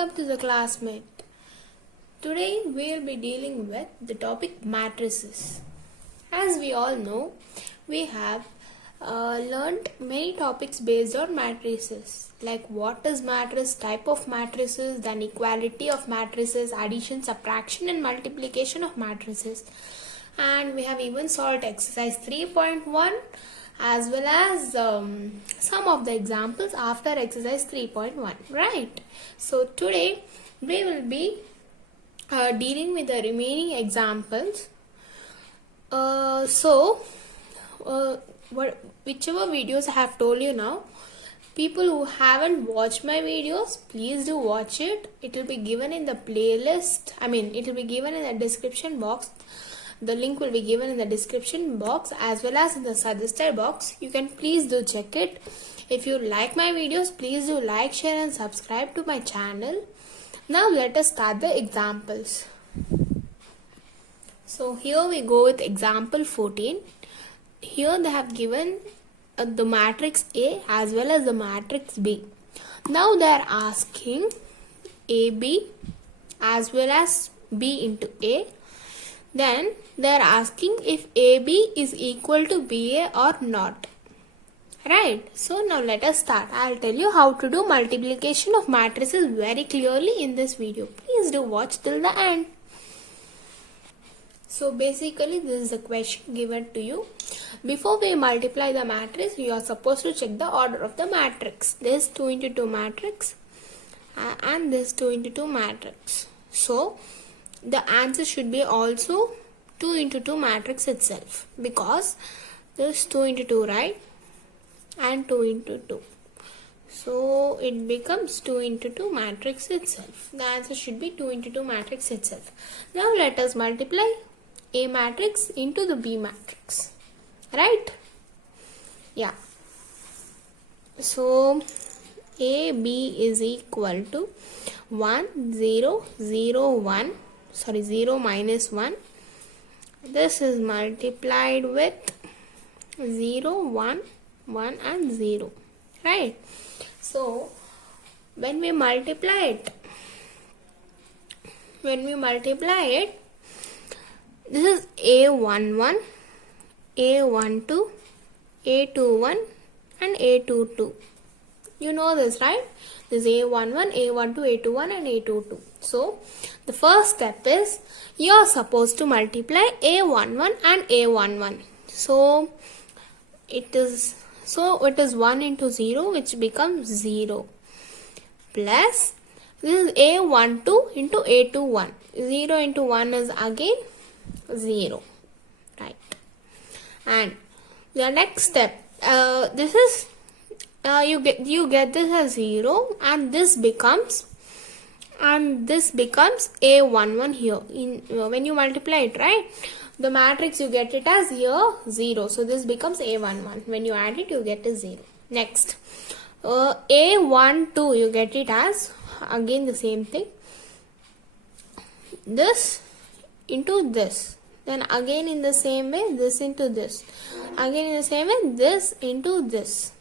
welcome to the classmate. Today we will be dealing with the topic matrices. As we all know, we have learnt many topics based on matrices, like what is matrice, type of matrices, then equality of matrices, addition, subtraction and multiplication of matrices. And we have even solved exercise 3.1 as well as some of the examples after exercise 3.1, right? So today we will be dealing with the remaining examples. Whichever videos I have told you now, people who haven't watched my videos, please do watch it. It will be given in the playlist. It will be given in the description box. The link will be given in the description box as well as in the suggested box. You can please do check it. If you like my videos, please do like, share and subscribe to my channel. Now let us start the examples. So here we go with example 14. Here they have given the matrix A as well as the matrix B. Now they are asking AB as well as B into A. Then they are asking if AB is equal to BA or not. Right. So now let us start. I'll tell you how to do multiplication of matrices very clearly in this video. Please do watch till the end. So basically this is the question given to you. Before we multiply the matrix, you are supposed to check the order of the matrix. This 2 into 2 matrix and this 2 into 2 matrix. So the answer should be also 2 into 2 matrix itself, because this 2 into 2, right, and 2 into 2. So it becomes 2 into 2 matrix itself. The answer should be 2 into 2 matrix itself. Now let us multiply A matrix into the B matrix, right? Yeah. So AB is equal to 1, 0, 0, 1. 0 minus 1. This is multiplied with 0, 1, 1 and 0, right? So when we multiply it, this is A11, A12, A21 and A22. You know this, right? This is A11, A12, A21 and A22. So the first step is you are supposed to multiply A11 and A11. So it is 1 into 0, which becomes 0, plus this is A12 into A21. 0 into 1 is again 0, right? And the next step, this is you get this as 0 and this becomes A11 here. When you multiply it, right, the matrix you get it as here 0. So this becomes A11. When you add it, you get a 0. Next, A12 you get it as again the same thing. This into this. Then again in the same way, this into this. Again in the same way, this into this.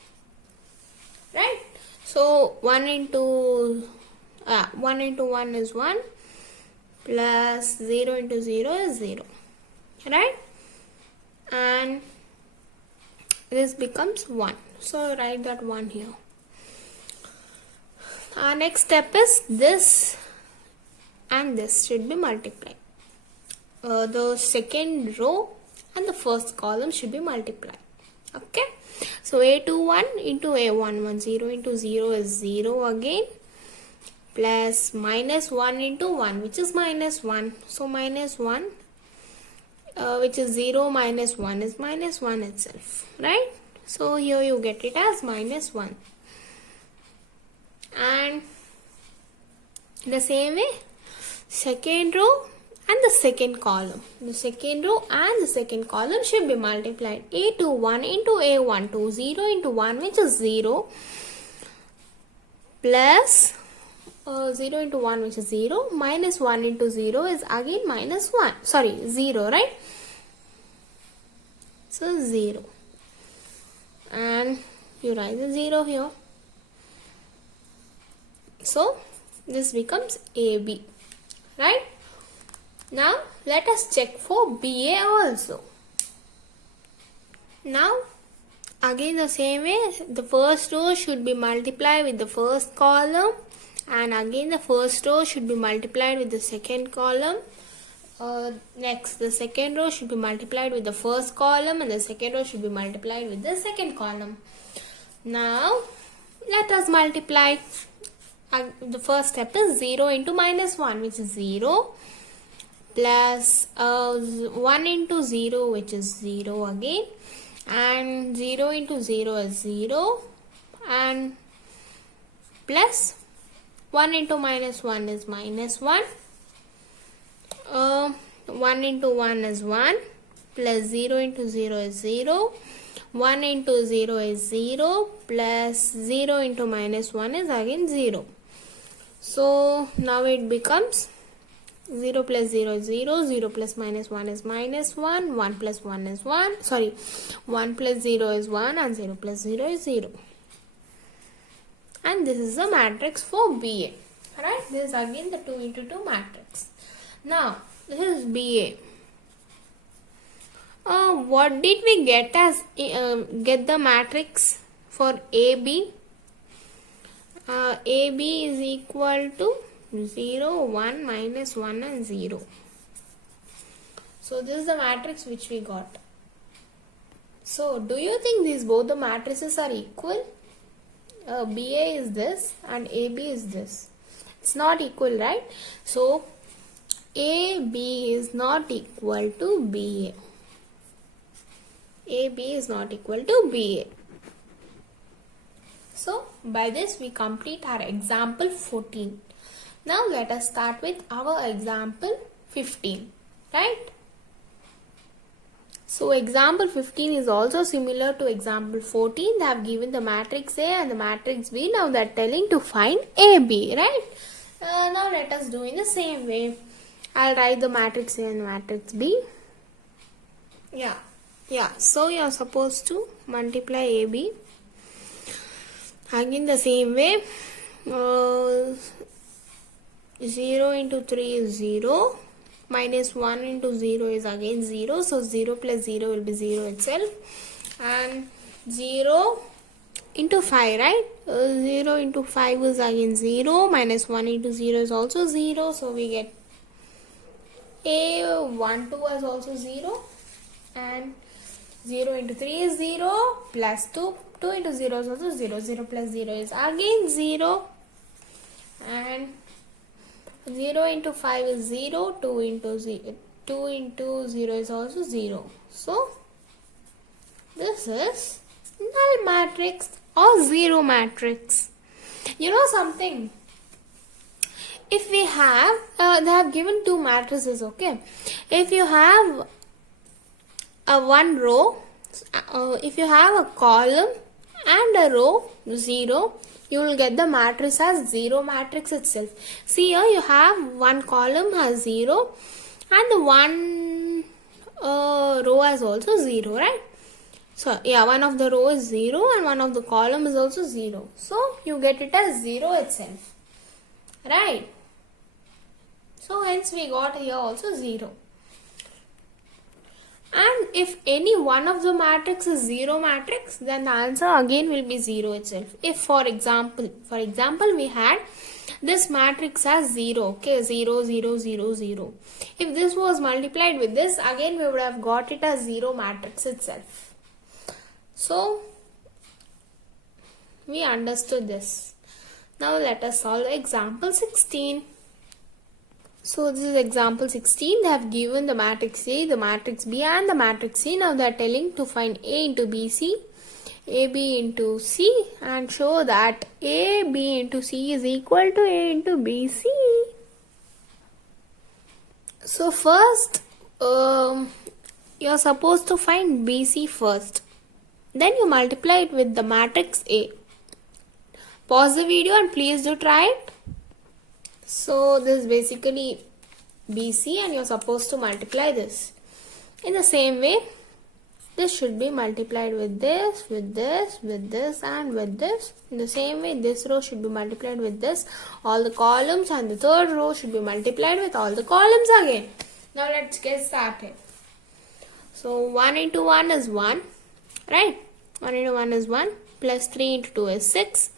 Right? So 1 into 1 is 1 plus 0 into 0 is 0. Right? And this becomes 1. So write that 1 here. Our next step is this and this should be multiplied. The second row and the first column should be multiplied. Okay. So A21 into A11, 0 into 0 is 0 again, plus minus 1 into 1, which is minus 1. So minus 1, which is 0 minus 1 is minus 1 itself, right? So here you get it as minus 1. And the same way, second row and the second column. The second row and the second column should be multiplied. A21 into A12, 0 into 1, which is 0, plus 0 into 1, which is 0, minus 1 into 0 is again minus 1. 0, right? So 0. And you write the 0 here. So This becomes AB, right? Now let us check for BA also. Now again the same way, the first row should be multiplied with the first column, and again the first row should be multiplied with the second column. Next, the second row should be multiplied with the first column, and the second row should be multiplied with the second column. Now let us multiply. The first step is 0 into minus 1, which is 0, plus 1 into 0, which is 0 again, and 0 into 0 is 0, and plus 1 into minus 1 is minus 1, 1 into 1 is 1, plus 0 into 0 is 0, 1 into 0 is 0, plus 0 into minus 1 is again 0. So now it becomes 0 plus 0 is 0, 0 plus minus 1 is minus 1, 1 plus 1 is 1, 1 plus 0 is 1, and 0 plus 0 is 0. And this is the matrix for BA. Right? This is again the 2 into 2 matrix. Now this is BA. What did we get as get the matrix for AB? AB is equal to 0, 1, minus 1 and 0. So this is the matrix which we got. So do you think these both the matrices are equal? BA is this and AB is this. It's not equal, right? So AB is not equal to BA. AB is not equal to BA. So by this we complete our example 14. Now let us start with our example 15, right? So example 15 is also similar to example 14. They have given the matrix A and the matrix B. Now they are telling to find AB, right? Now let us do in the same way. I'll write the matrix A and matrix B. Yeah. So you are supposed to multiply AB. Again the same way. 0 into 3 is 0. Minus 1 into 0 is again 0. So 0 plus 0 will be 0 itself. And 0 into 5, right? 0 into 5 is again 0. Minus 1 into 0 is also 0. So we get A12 is also 0. And 0 into 3 is 0. Plus 2 into 0 is also 0. 0 plus 0 is again 0. And 0 into 5 is 0. 2 into 0 is also 0. So this is null matrix or zero matrix. You know something? If we have, they have given two matrices, okay? If you have a one row, if you have a column and a row 0, you will get the matrix as zero matrix itself. See here, you have one column has 0 and the one row has also 0, right? So yeah, one of the row is 0 and one of the column is also 0. So you get it as 0 itself, right? So hence we got here also 0. And if any one of the matrix is 0 matrix, then the answer again will be 0 itself. If for example we had this matrix as 0, okay, 0, 0, 0, 0. If this was multiplied with this, again we would have got it as 0 matrix itself. So we understood this. Now let us solve example 16. So this is example 16. They have given the matrix A, the matrix B and the matrix C. Now they are telling to find A into BC, AB into C and show that AB into C is equal to A into BC. So first you are supposed to find BC first. Then you multiply it with the matrix A. Pause the video and please do try it. So this is basically BC and you're supposed to multiply this. In the same way, this should be multiplied with this, with this, with this, and with this. In the same way, this row should be multiplied with this, all the columns, and the third row should be multiplied with all the columns again. Now let's get started. So 1 into 1 is 1, right? 1 into 1 is 1, plus 3 into 2 is 6,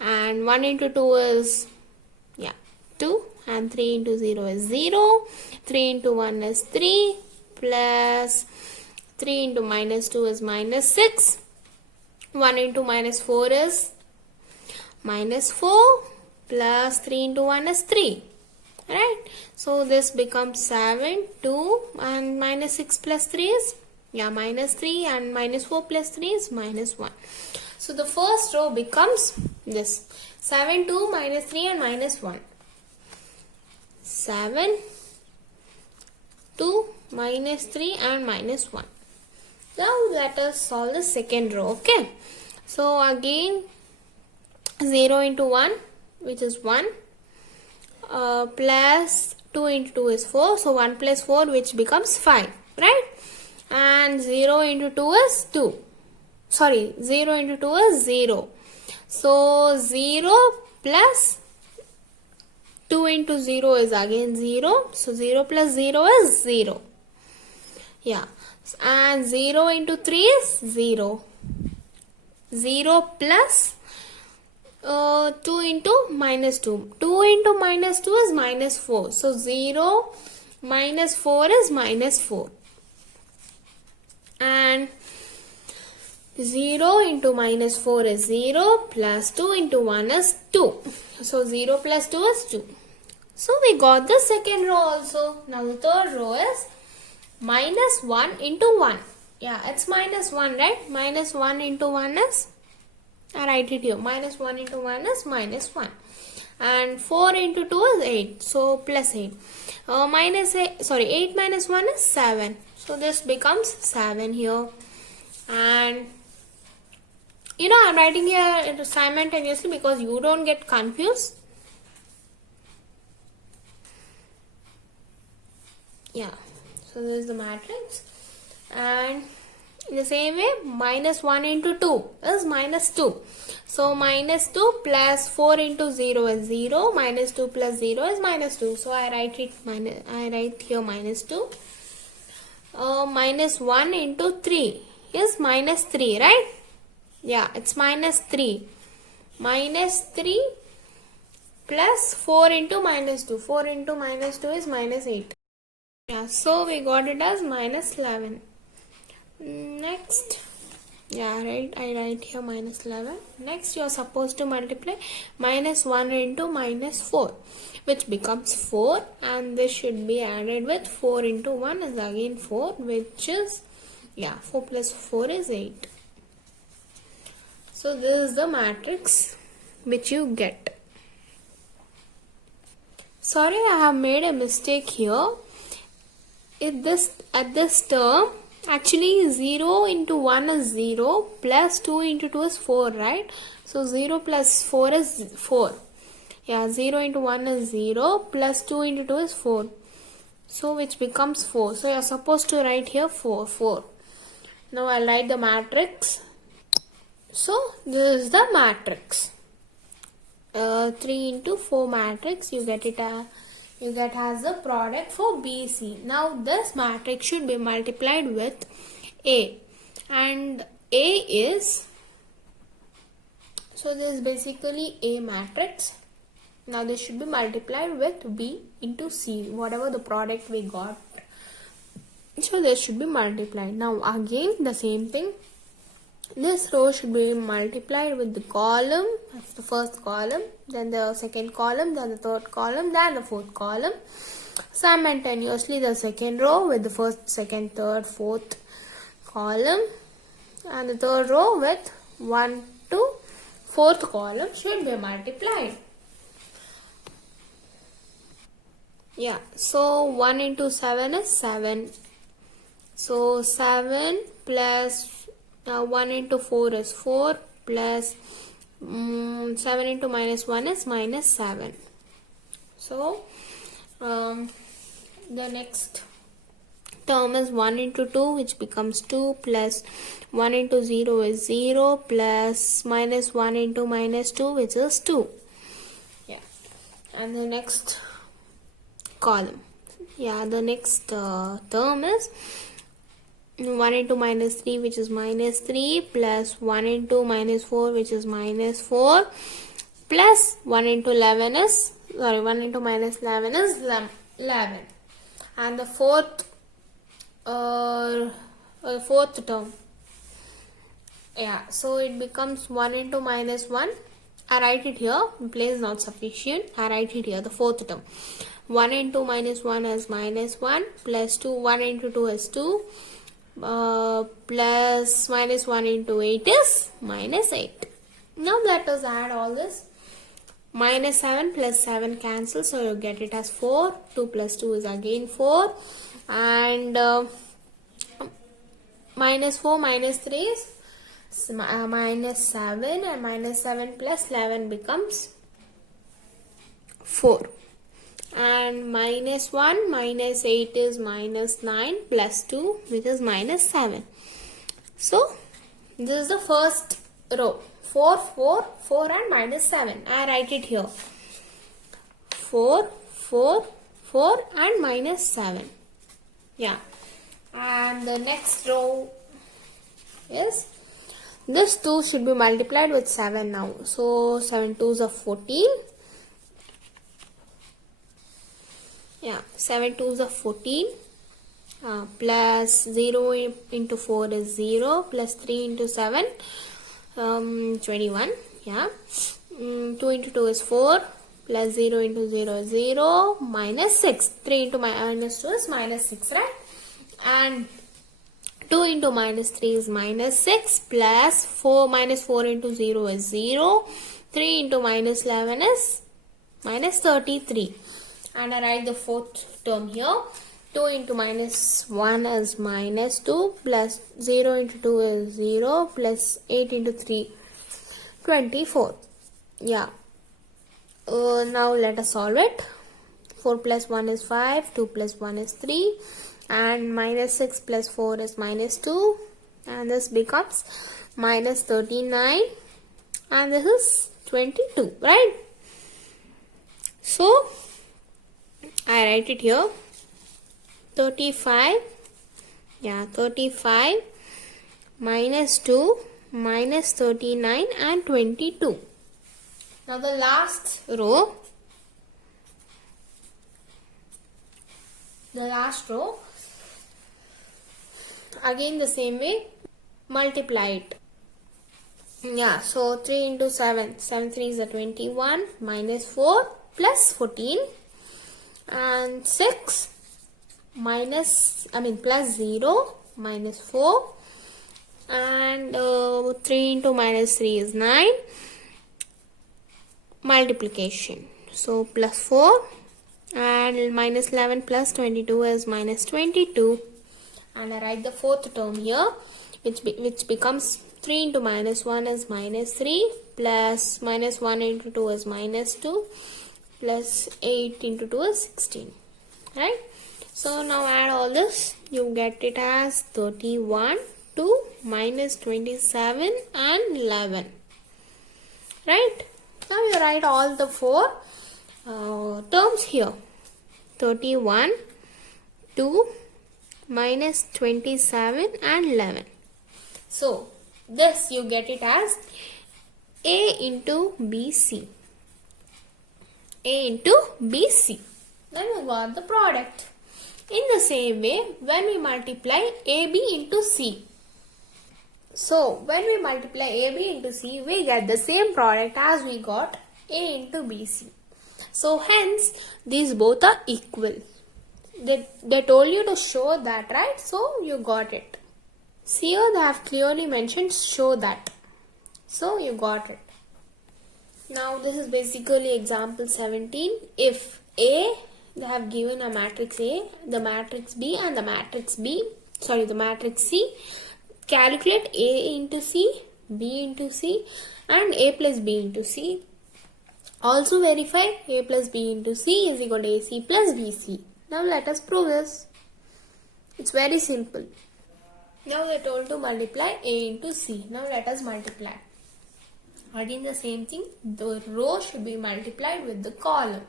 and 1 into 2 is 2, and 3 into 0 is 0, 3 into 1 is 3, plus 3 into minus 2 is minus 6, 1 into minus 4 is minus 4, plus 3 into 1 is 3, right? So this becomes 7, 2, and minus 6 plus 3 is minus 3, and minus 4 plus 3 is minus 1. So the first row becomes this: 7, 2, minus 3, and minus 1. 7, 2, minus 3, and minus 1. Now let us solve the second row, okay? So again, 0 into 1, which is 1, plus 2 into 2 is 4, so 1 plus 4, which becomes 5, right? And 0 into 2 is 2. Sorry, 0 into 2 is 0. So 0 plus 2 into 0 is again 0. So 0 plus 0 is 0. Yeah. And 0 into 3 is 0. 0 plus 2 into minus 2. 2 into minus 2 is minus 4. So 0 minus 4 is minus 4. And 0 into minus 4 is 0, plus 2 into 1 is 2. So 0 plus 2 is 2. So we got the second row also. Now the third row is minus 1 into 1. Yeah, it's minus 1, right? Minus 1 into 1 is, I write it here, minus 1 into 1 is minus 1. And 4 into 2 is 8. So plus 8. 8 minus 1 is 7. So this becomes 7 here. And I'm writing here simultaneously because you don't get confused. Yeah, so this is the matrix. And in the same way, minus 1 into 2 is minus 2. So minus 2 plus 4 into 0 is 0. Minus 2 plus 0 is minus 2. So I write here minus 2. Minus 1 into 3 is minus 3, right? Yeah, it's minus 3. Minus 3 plus 4 into minus 2. 4 into minus 2 is minus 8. Yeah, so we got it as minus 11. Next, I write here minus 11. Next, you are supposed to multiply minus 1 into minus 4, which becomes 4, and this should be added with 4 into 1 is again 4, which is 4 plus 4 is 8. So this is the matrix which you get. Sorry, I have made a mistake here. At this term, actually 0 into 1 is 0, plus 2 into 2 is 4, right? So 0 plus 4 is 4. Yeah, 0 into 1 is 0, plus 2 into 2 is 4. So which becomes 4. So you are supposed to write here 4. Now I'll write the matrix. So this is the matrix. 3 into 4 matrix, you get as the product for BC. Now this matrix should be multiplied with A, and A is, so this is basically A matrix. Now this should be multiplied with B into C, whatever the product we got. So this should be multiplied. Now again the same thing. This row should be multiplied with the column. That's the first column, then the second column, then the third column, then the fourth column. Simultaneously the second row with the first, second, third, fourth column, and the third row with 1 to 4th column should be multiplied. Yeah, so 1 into 7 is 7. So 7 plus 1 into 4 is 4, plus 7 into minus 1 is minus 7. So the next term is 1 into 2, which becomes 2, plus 1 into 0 is 0, plus minus 1 into minus 2, which is 2. Yeah. And the next column. Yeah, the next term is 1 into minus 3, which is minus 3, plus 1 into minus 4, which is minus 4, plus 1 into 11 is, 1 into minus 11 is 11. And the fourth term, yeah, so it becomes 1 into minus 1. I write it here, place is not sufficient. I write it here, the fourth term. 1 into minus 1 is minus 1, plus 2, 1 into 2 is 2, plus minus 1 into 8 is minus 8. Now let us add all this. Minus 7 plus 7 cancels, so you get it as 4. 2 plus 2 is again 4. And minus 4 minus 3 is minus 7, and minus 7 plus 11 becomes 4. And minus 1 minus 8 is minus 9, plus 2, which is minus 7. So this is the first row. 4, 4, 4 and minus 7. I write it here. 4, 4, 4 and minus 7. Yeah. And the next row is, this 2 should be multiplied with 7 now. So 7 2s are 14. Yeah, 7 2s are 14. Plus 0 into 4 is 0. Plus 3 into 7. 21. Yeah. 2 into 2 is 4. Plus 0 into 0 is 0. Minus 6. 3 into minus 2 is minus 6, right? And 2 into minus 3 is minus 6. Plus 4 minus 4 into 0 is 0. 3 into minus 11 is minus 33. And I write the fourth term here. 2 into minus 1 is minus 2, plus 0 into 2 is 0, plus 8 into 3, 24. Yeah. Now let us solve it. 4 plus 1 is 5, 2 plus 1 is 3, and minus 6 plus 4 is minus 2, and this becomes minus 39, and this is 22, right? So I write it here. 35, yeah, 35 minus 2 minus 39 and 22. Now the last row, again the same way, multiply it. Yeah, so 3 into 7, 7 3 is 21, minus 4 plus 14, and 6 plus 0, minus 4, and 3 into minus 3 is 9, multiplication. So plus 4, and minus 11 plus 22 is minus 22, and I write the fourth term here, which becomes 3 into minus 1 is minus 3, plus minus 1 into 2 is minus 2, plus 8 into 2 is 16, right? So now add all this, you get it as 31, 2, minus 27 and 11, right? Now you write all the four terms here. 31, 2, minus 27 and 11. So this you get it as A into BC. A into BC. Then you got the product. In the same way, when we multiply AB into C. So when we multiply AB into C, we get the same product as we got A into BC. So hence, these both are equal. They told you to show that, right? So you got it. See here, they have clearly mentioned show that. So you got it. Now this is basically example 17. If A, they have given a matrix A, the matrix B and the matrix C. Calculate A into C, B into C and A plus B into C. Also verify A plus B into C is equal to AC plus BC. Now let us prove this. It's very simple. Now they're told to multiply A into C. Now let us multiply. Again the same thing. The row should be multiplied with the column.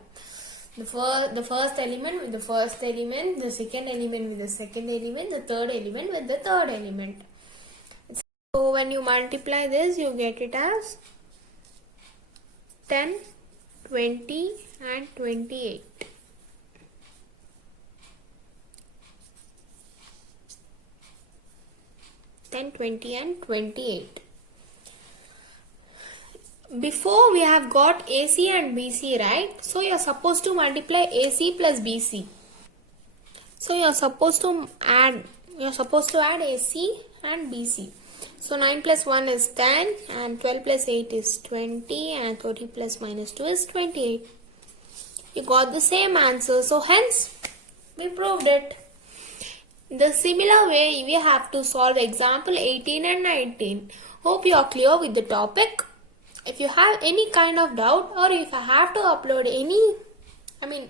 The first element with the first element, the second element with the second element, the third element with the third element. So when you multiply this, you get it as 10, 20 and 28. Then 20 and 28. Before we have got AC and BC, right? So you are supposed to multiply AC plus BC. So you are supposed to add AC and BC. So 9 plus 1 is 10 and 12 plus 8 is 20 and 30 plus minus 2 is 28. You got the same answer. So hence we proved it. The similar way we have to solve example 18 and 19. Hope you are clear with the topic. If you have any kind of doubt or if I have to upload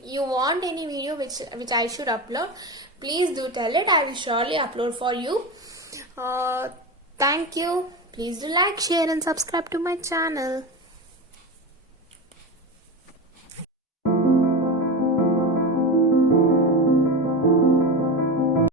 you want any video which I should upload, please do tell it. I will surely upload for you. Thank you. Please do like, share and subscribe to my channel.